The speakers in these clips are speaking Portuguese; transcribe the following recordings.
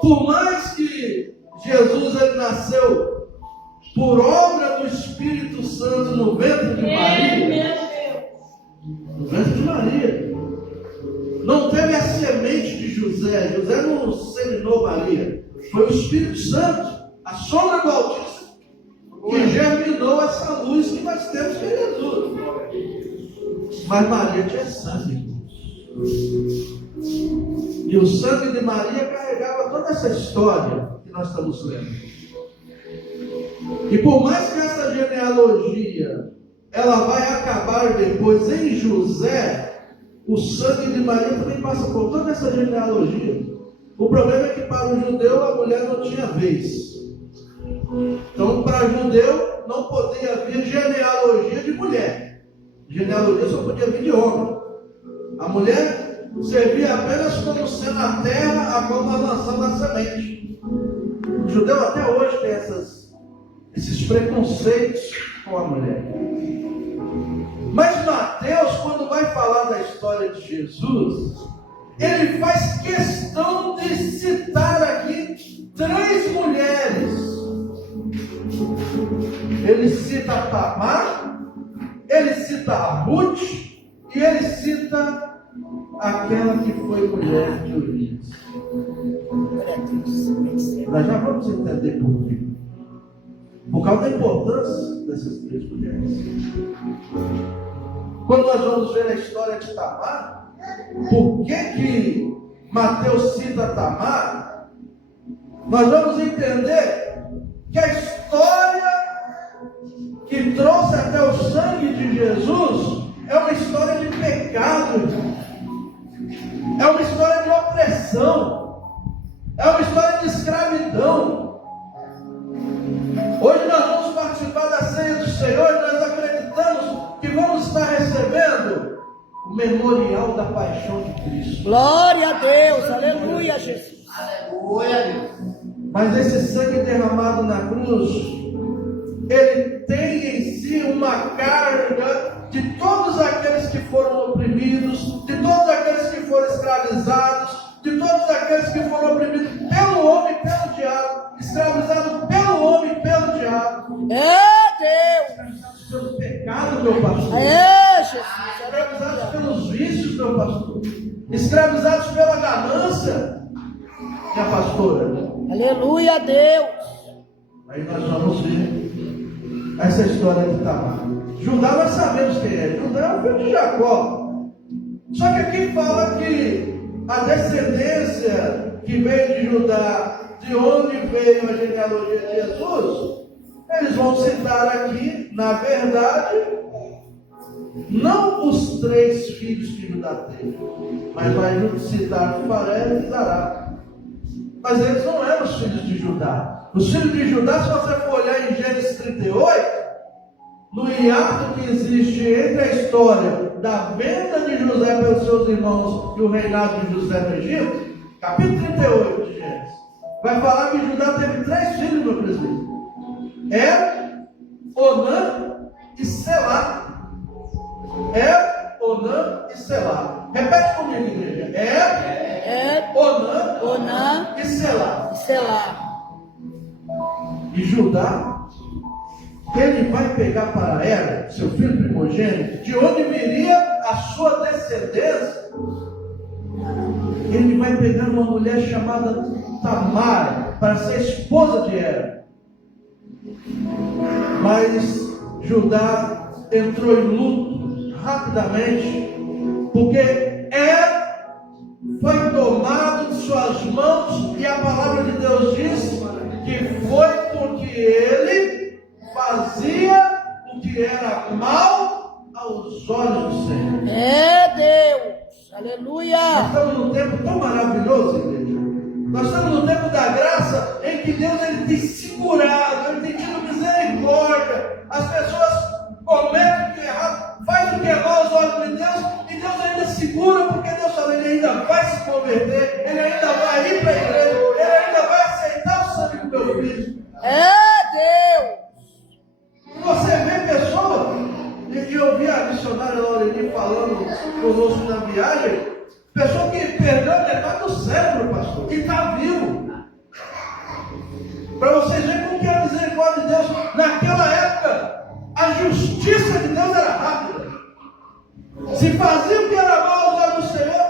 Por mais que Jesus ele nasceu por obra do Espírito Santo no ventre de Maria, no ventre de Maria, não teve a semente de José. José não seminou Maria. Foi o Espírito Santo, a sombra do Altíssimo, que germinou essa luz que nós temos em Jesus. Mas Maria tinha sangue. E o sangue de Maria carregava toda essa história que nós estamos lendo. E por mais que essa genealogia ela vai acabar depois em José, o sangue de Maria também passa por toda essa genealogia. O problema é que para o judeu a mulher não tinha vez. Então para o judeu não podia haver genealogia de mulher. Genealogia só podia vir de homem. A mulher servia apenas como sendo a terra a qual nós lançamos a semente. O judeu até hoje tem esses preconceitos com a mulher. Mas Mateus, quando vai falar da história de Jesus, ele faz questão de citar aqui 3 mulheres. Ele cita a Tamar, ele cita a Ruth e ele cita aquela que foi mulher de Urias. Nós já vamos entender por quê. Por causa da importância dessas 3 mulheres. Quando nós vamos ver a história de Tamar, por que Mateus cita Tamar? Nós vamos entender que a história que trouxe até o sangue de Jesus é uma história de pecado, é uma história de opressão, é uma história de escravidão. Hoje nós vamos participar da ceia do Senhor e nós acreditamos que vamos estar recebendo o memorial da paixão de Cristo. Glória a Deus, aleluia, Jesus. Aleluia, Deus. Mas esse sangue derramado na cruz, ele tem em si uma carga de todos aqueles que foram oprimidos, de todos aqueles que foram escravizados, de todos aqueles que foram oprimidos pelo homem e pelo diabo, escravizados pelo homem e pelo diabo. Deus! Pelo pecado, meu pastor. Jesus! Escravizados pelos vícios, meu pastor. Escravizados pela ganância, minha pastora. Aleluia, Deus! Aí nós vamos ver essa história de Tamar. Judá nós sabemos quem é. Judá é o filho de Jacó. Só que aqui fala que a descendência que veio de Judá, de onde veio a genealogia de Jesus, eles vão citar aqui, na verdade, não os 3 filhos que Judá teve, mas vai citar Farés e Zará. Mas eles não eram os filhos de Judá. Os filhos de Judá, se você for olhar em Gênesis 38, no hiato que existe entre a história da venda de José pelos seus irmãos e o reinado de José no Egito, capítulo 38 de Gênesis, vai falar que Judá teve 3 filhos, meu presbítero. Onã e Selá. Onã e Selá. Repete comigo, igreja. Onã e Selá. E Judá, ele vai pegar para ela, seu filho primogênito, de onde viria a sua descendência. Ele vai pegar uma mulher chamada Tamar para ser esposa de Ela. Mas Judá entrou em luto rapidamente, porque foi tomado de suas mãos, e a palavra de Deus diz que foi porque ele fazia o que era mal aos olhos do Senhor. Deus, aleluia. Nós estamos num tempo tão maravilhoso, igreja. Nós estamos no tempo da graça, em que Deus ele tem segurado, ele tem tido misericórdia. As pessoas cometem o que é errado, fazem o que é mal aos olhos de Deus, e Deus ainda segura, porque Deus sabe, ele ainda vai se converter, ele ainda vai ir para a igreja, ele ainda vai aceitar o sangue do meu filho. Deus! Você vê pessoas, e eu vi a missionária Loreni falando conosco na viagem, pessoa que perdeu a metade do cérebro, pastor, e está vivo. Se fazia o que era mal aos olhos do Senhor,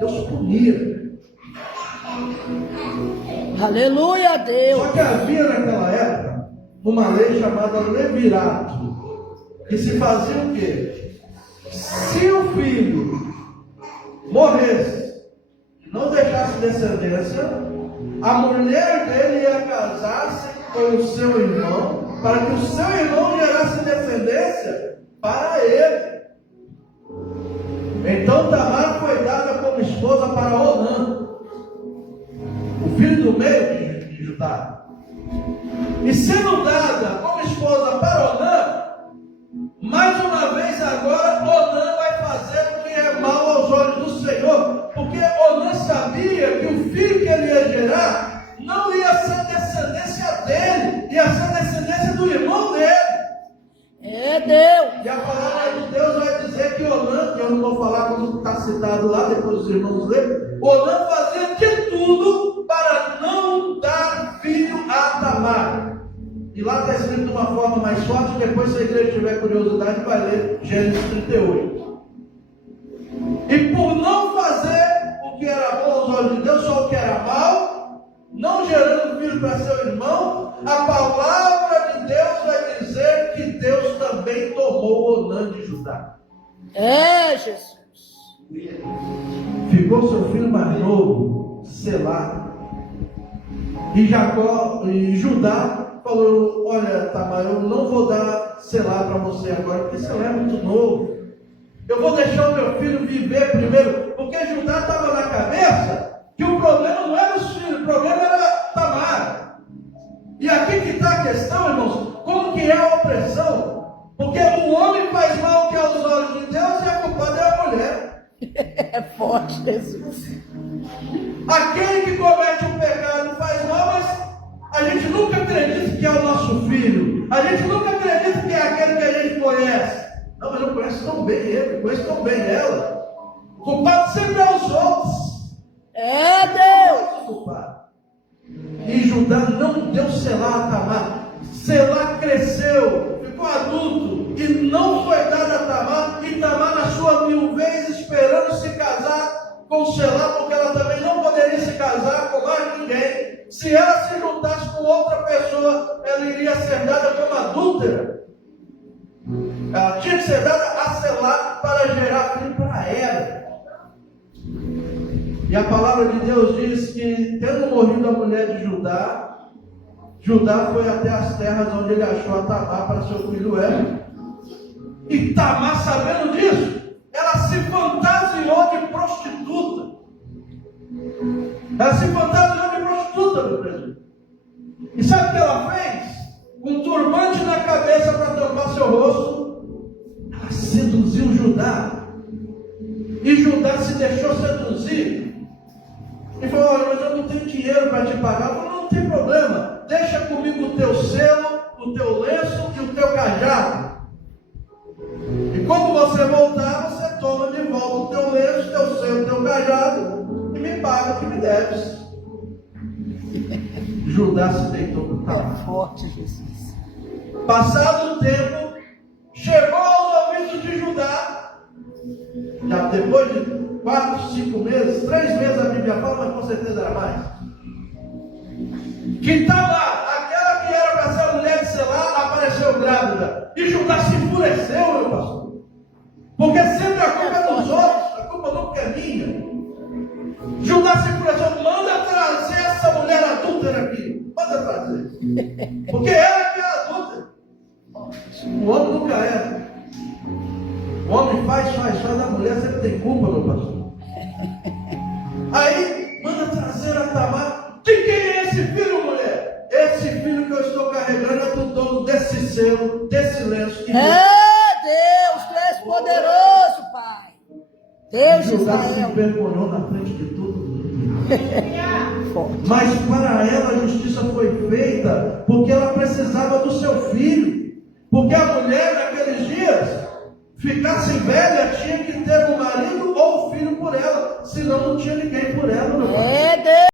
Deus punia. Aleluia, Deus. Só que havia naquela época uma lei chamada levirato, que se fazia o quê? Se o filho morresse e não deixasse descendência, a mulher dele ia casar-se com o seu irmão, para que o seu irmão gerasse descendência para ele. Então Tamar foi dada como esposa para Onã, o filho do meio de Judá. E sendo dada como esposa para Onã, mais uma vez agora Onã vai fazer o que é mal aos olhos do Senhor, porque Onã sabia que o filho que ele ia gerar não ia ser descendência dele, ia ser descendência do irmão dele. É Deus. E a palavra de Deus vai dizer que Onã, que eu não vou falar como está citado lá, depois os irmãos lerem, Onã fazia de tudo para não dar filho a Tamar. E lá está escrito de uma forma mais forte, depois se a igreja tiver curiosidade vai ler Gênesis 38. E por não fazer o que era bom aos olhos de Deus, só o que era mal, não gerando filho para seu irmão, a palavra de Deus vai dizer que Deus também tomou Onã de Judá. É Jesus. Ficou seu filho mais novo, Selá. E Judá falou: olha, Tamar, eu não vou dar Selá para você agora, porque Selá é muito novo. Eu vou deixar o meu filho viver primeiro, porque Judá estava na cabeça que o problema não era os filhos, o problema era Tamar. E aqui que está a questão, irmãos, como que é a opressão? Porque o homem faz mal que é aos olhos de Deus e a culpada é a mulher. É forte, Jesus. Aquele que comete um pecado faz mal, mas a gente nunca acredita que é o nosso filho. A gente nunca acredita que é aquele que a gente conhece. Não, mas eu conheço tão bem ele, conheço tão bem ela. O culpado sempre é os outros. É Deus. Culpado. E Judá não deu Selá a Tamar. Selá cresceu, ficou adulto e não foi dado a Tamar. E Tamar, na sua viuvez, esperando se casar com Selá, porque ela também não poderia se casar com mais ninguém. Se ela se juntasse com outra pessoa, ela iria ser dada como adúltera. Ela tinha que ser dada a Selá para gerar filho para ela. E a palavra de Deus diz que, tendo morrido a mulher de Judá, Judá foi até as terras onde ele achou a Tamar para seu filho Éber. E Tamar, sabendo disso, ela se fantasiou de prostituta. Ela se fantasiou de prostituta, meu presidente. E sabe o que ela fez? Com um turbante na cabeça para tampar seu rosto, ela seduziu Judá. E Judá se deixou seduzir. E falou: olha, mas eu não tenho dinheiro para te pagar. Eu falei: não tem problema, deixa comigo o teu selo, o teu lenço e o teu cajado. E quando você voltar, você toma de volta o teu lenço, o teu selo, o teu cajado e me paga o que me deves. Judá se deitou com Tamar. É forte, Jesus. Passado o tempo, chegou aos ouvidos de Judá, já depois de 4, 5 meses, 3 meses a Bíblia fala, mas com certeza era mais, que Tamar, aquela que era para ser a mulher de Selá, apareceu grávida. E Judá se enfureceu, meu pastor, porque sempre a culpa é dos outros, a culpa nunca é minha. Judá se enfureceu: manda trazer essa mulher adúltera aqui, manda trazer, porque ela que é adúltera. O homem nunca é. O homem faz, a mulher sempre tem culpa, meu pastor. Aí, manda trazer a Tamar. De quem é esse filho, mulher? Esse filho que eu estou carregando é do dono desse selo, desse lenço. É Deus, tu és poderoso, Pai. Deus de Judá se Israel. envergonhou na frente de todo mundo. Forte. Mas para ela a justiça foi feita porque ela precisava do seu filho. Porque a mulher naqueles dias, ficasse velha, tinha que ter um marido ou um filho por ela, senão não tinha ninguém por ela. Meu pai. É